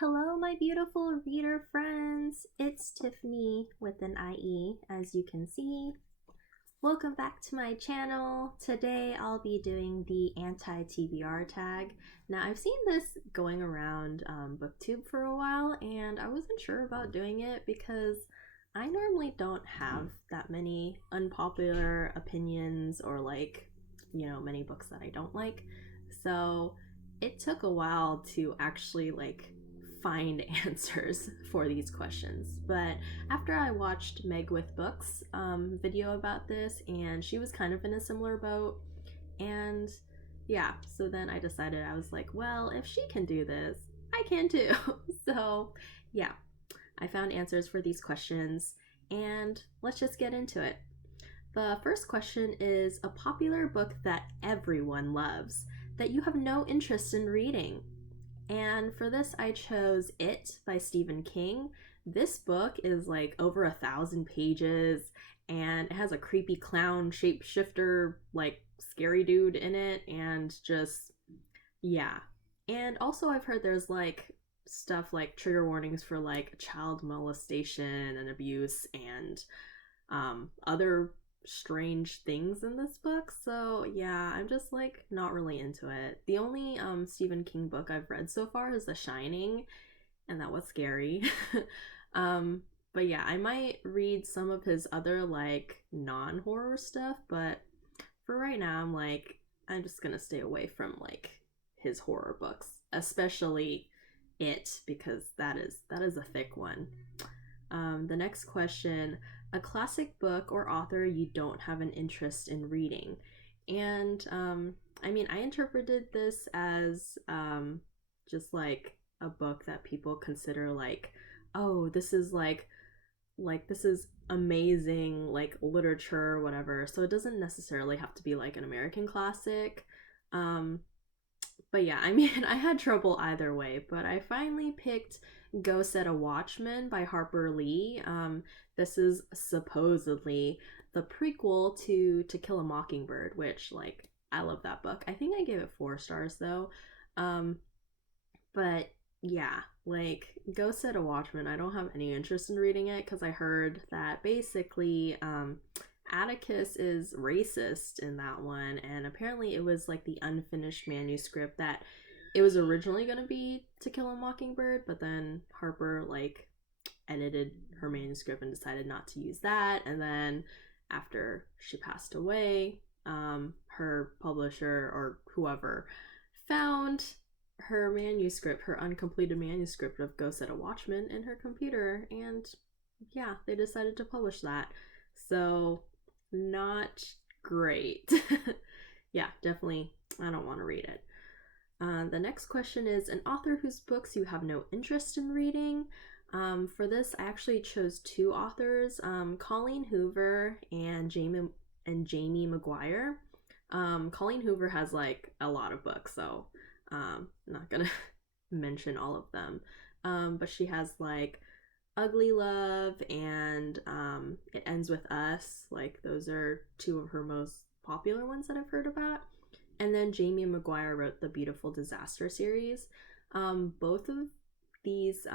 Hello, my beautiful reader friends. It's Tiffany with an IE, as you can see. Welcome back to my channel. Today I'll be doing the anti-TBR tag. Now, I've seen this going around BookTube for a while, and I wasn't sure about doing it because I normally don't have that many unpopular opinions or many books that I don't like. So it took a while to actually find answers for these questions. But after I watched Meg with Books video about this, and she was kind of in a similar boat, and yeah, so then I decided, I was like, well, if she can do this, I can too. So yeah, I found answers for these questions, and let's just get into it. The first question is a popular book that everyone loves that you have no interest in reading. And for this, I chose It by Stephen King. This book is like over 1,000 pages, and it has a creepy clown shapeshifter, like scary dude in it, and just, yeah. And also, I've heard there's like stuff like trigger warnings for like child molestation and abuse and other strange things in this book. So yeah, I'm just like not really into it. The only Stephen King book I've read so far is The Shining, and that was scary. But yeah, I might read some of his other like non-horror stuff, but for right now I'm just gonna stay away from like his horror books, especially It, because that is a thick one. The next question, a classic book or author you don't have an interest in reading. And I interpreted this as just like a book that people consider like, oh, this is this is amazing, like literature or whatever. So it doesn't necessarily have to be like an American classic. But yeah, I had trouble either way, but I finally picked Go Set a Watchman by Harper Lee. This is supposedly the prequel to Kill a Mockingbird, which, like, I love that book. I think I gave it 4 stars, though. But yeah, like, Go Set a Watchman, I don't have any interest in reading it because I heard that basically, Atticus is racist in that one, and apparently it was like the unfinished manuscript that it was originally going to be To Kill a Mockingbird, but then Harper like edited her manuscript and decided not to use that. And then after she passed away, her publisher or whoever found her manuscript, her uncompleted manuscript of Go Set a Watchman in her computer, and yeah, they decided to publish that. So not great. Yeah, definitely, I don't want to read it. The next question is an author whose books you have no interest in reading. For this, I actually chose 2 authors, Colleen Hoover and Jamie Maguire. Colleen Hoover has like a lot of books, so I'm not gonna mention all of them. But she has like Ugly Love and It Ends With Us. Like, those are 2 of her most popular ones that I've heard about. And then Jamie Maguire wrote the Beautiful Disaster series. Both of these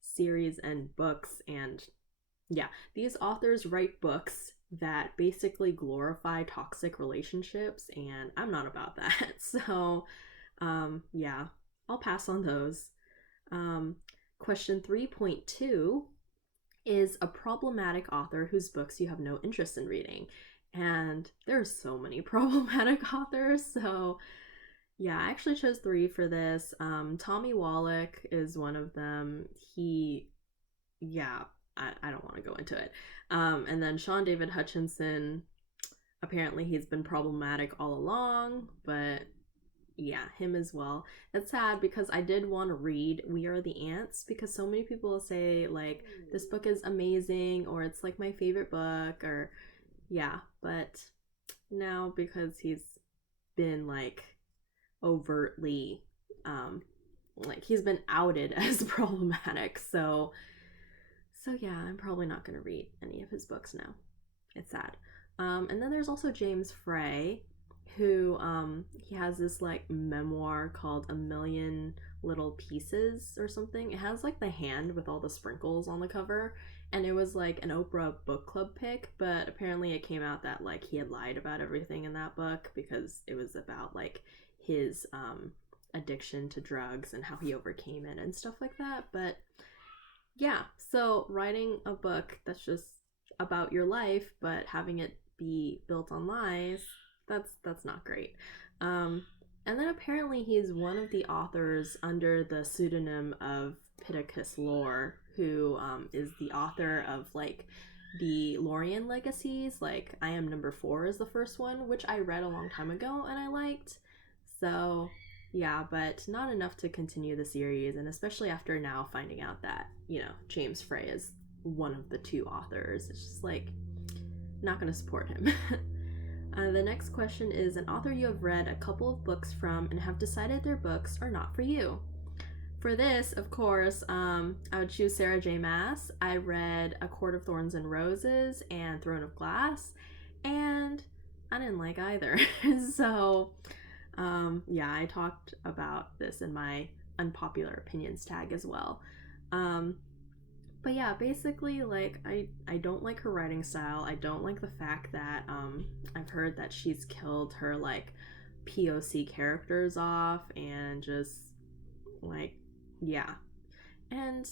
series and books, and yeah, these authors write books that basically glorify toxic relationships, and I'm not about that. So yeah, I'll pass on those. Question 3.2 is a problematic author whose books you have no interest in reading. And there's so many problematic authors, so yeah, I actually chose 3 for this. Tommy Wallach is one of them. I don't want to go into it. And then Sean David Hutchinson, apparently he's been problematic all along, but yeah, him as well. It's sad because I did want to read We Are the Ants because so many people say like this book is amazing or it's like my favorite book, or yeah, but now because he's been like overtly he's been outed as problematic, so yeah, I'm probably not going to read any of his books now. It's sad. And then there's also James Frey, who he has this like memoir called A Million little pieces or something. It has like the hand with all the sprinkles on the cover, and it was like an Oprah book club pick, but apparently it came out that like he had lied about everything in that book because it was about like his addiction to drugs and how he overcame it and stuff like that. But yeah, so writing a book that's just about your life but having it be built on lies, that's not great. And then apparently he's one of the authors under the pseudonym of Pittacus Lore, who is the author of like the Lorien legacies. Like I Am Number 4 is the first one, which I read a long time ago and I liked. So yeah, but not enough to continue the series, and especially after now finding out that, you know, James Frey is one of the 2 authors. It's just like, not gonna support him. The next question is an author you have read a couple of books from and have decided their books are not for you. For this, of course, I would choose Sarah J. Maas. I read A Court of Thorns and Roses and Throne of Glass, and I didn't like either. So yeah, I talked about this in my unpopular opinions tag as well. But yeah, basically, like, I don't like her writing style. I don't like the fact that I've heard that she's killed her like POC characters off, and just like, yeah. And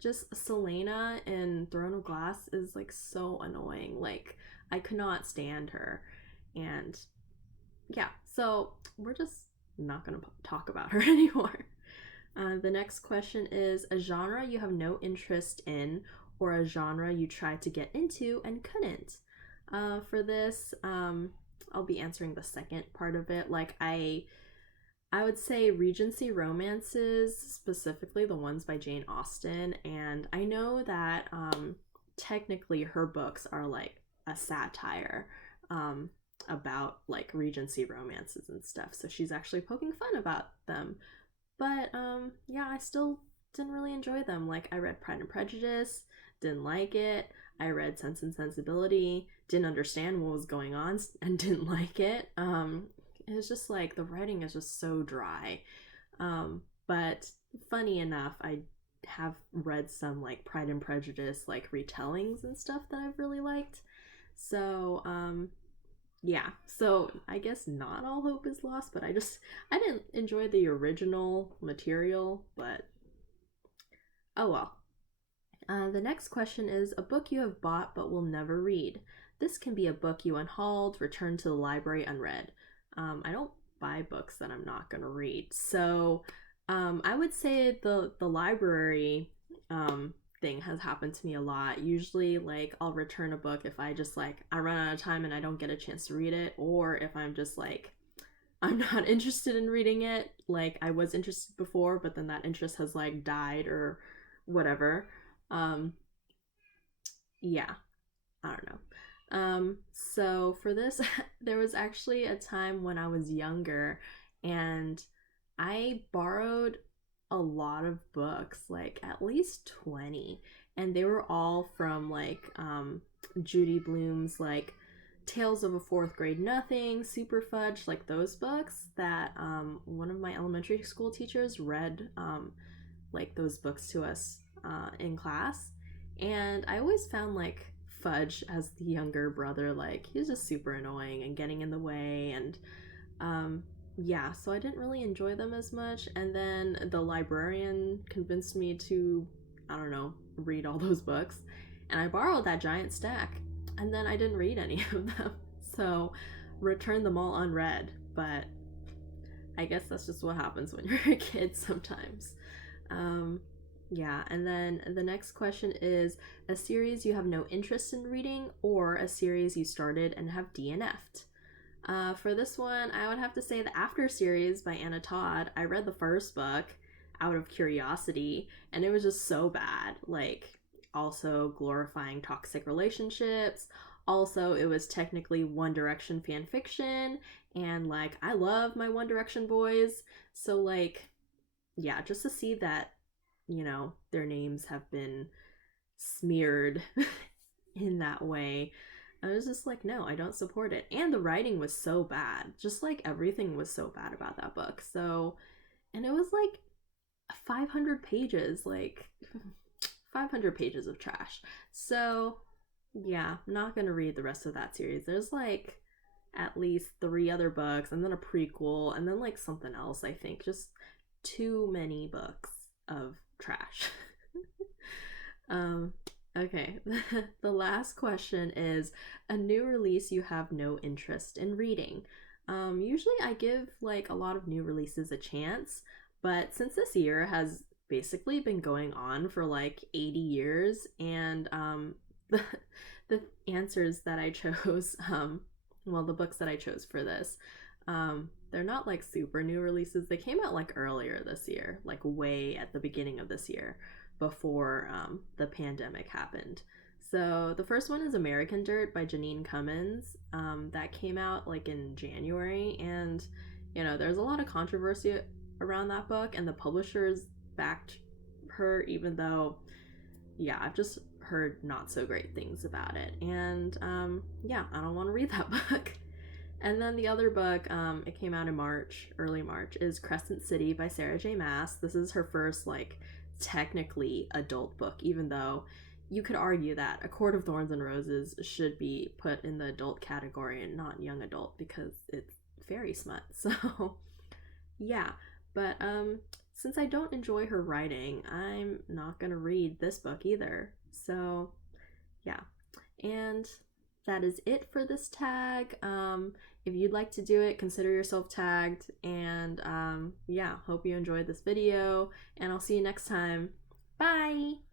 just Selena in Throne of Glass is like so annoying. Like, I could not stand her. And yeah, so we're just not gonna talk about her anymore. The next question is a genre you have no interest in, or a genre you tried to get into and couldn't. For this, I'll be answering the second part of it. Like I would say Regency romances, specifically the ones by Jane Austen, and I know that technically her books are like a satire about like Regency romances and stuff, so she's actually poking fun about them. But yeah, I still didn't really enjoy them. Like I read Pride and Prejudice, didn't like it. I read Sense and Sensibility, didn't understand what was going on and didn't like it. It was just like the writing is just so dry. But funny enough, I have read some like Pride and Prejudice like retellings and stuff that I've really liked. So yeah, so I guess not all hope is lost, but I didn't enjoy the original material, but oh well. The next question is a book you have bought but will never read. This can be a book you unhauled, returned to the library unread. I don't buy books that I'm not gonna read, so I would say the library thing has happened to me a lot. Usually like I'll return a book if I just like I run out of time and I don't get a chance to read it, or if I'm just like I'm not interested in reading it. Like I was interested before, but then that interest has like died or whatever. Yeah, I don't know. So for this, there was actually a time when I was younger and I borrowed a lot of books, like at least 20, and they were all from like Judy Blume's like Tales of a Fourth Grade Nothing, Super Fudge, like those books that one of my elementary school teachers read like those books to us in class. And I always found like Fudge as the younger brother, like he was just super annoying and getting in the way, and yeah, so I didn't really enjoy them as much. And then the librarian convinced me to, I don't know, read all those books, and I borrowed that giant stack, and then I didn't read any of them, so returned them all unread. But I guess that's just what happens when you're a kid sometimes. Yeah, and then the next question is a series you have no interest in reading, or a series you started and have DNF'd. For this one, I would have to say the After series by Anna Todd. I read the first book out of curiosity, and it was just so bad. Like, also glorifying toxic relationships. Also, it was technically One Direction fan fiction, and like, I love my One Direction boys. So like, yeah, just to see that, you know, their names have been smeared in that way, I was just like, no, I don't support it. And the writing was so bad. Just like everything was so bad about that book. So, and it was like 500 pages, like 500 pages of trash. So yeah, I'm not gonna read the rest of that series. There's like at least 3 other books and then a prequel and then like something else, I think. Just too many books of trash. Okay. The last question is a new release you have no interest in reading. Usually I give like a lot of new releases a chance, but since this year has basically been going on for like 80 years, and the, the answers that I chose, well, the books that I chose for this, they're not like super new releases. They came out like earlier this year, like way at the beginning of this year, before the pandemic happened. So the first one is American Dirt by Janine Cummins. That came out like in January, and there's a lot of controversy around that book, and the publishers backed her, even though, yeah, I've just heard not so great things about it. And yeah, I don't want to read that book. And then the other book, it came out in March, early March, is Crescent City by Sarah J. Maas. This is her first like technically adult book, even though you could argue that A Court of Thorns and Roses should be put in the adult category and not young adult because it's fairy smut. So yeah, but since I don't enjoy her writing, I'm not gonna read this book either. So yeah, and that is it for this tag. If you'd like to do it, consider yourself tagged. And yeah, hope you enjoyed this video, and I'll see you next time. Bye!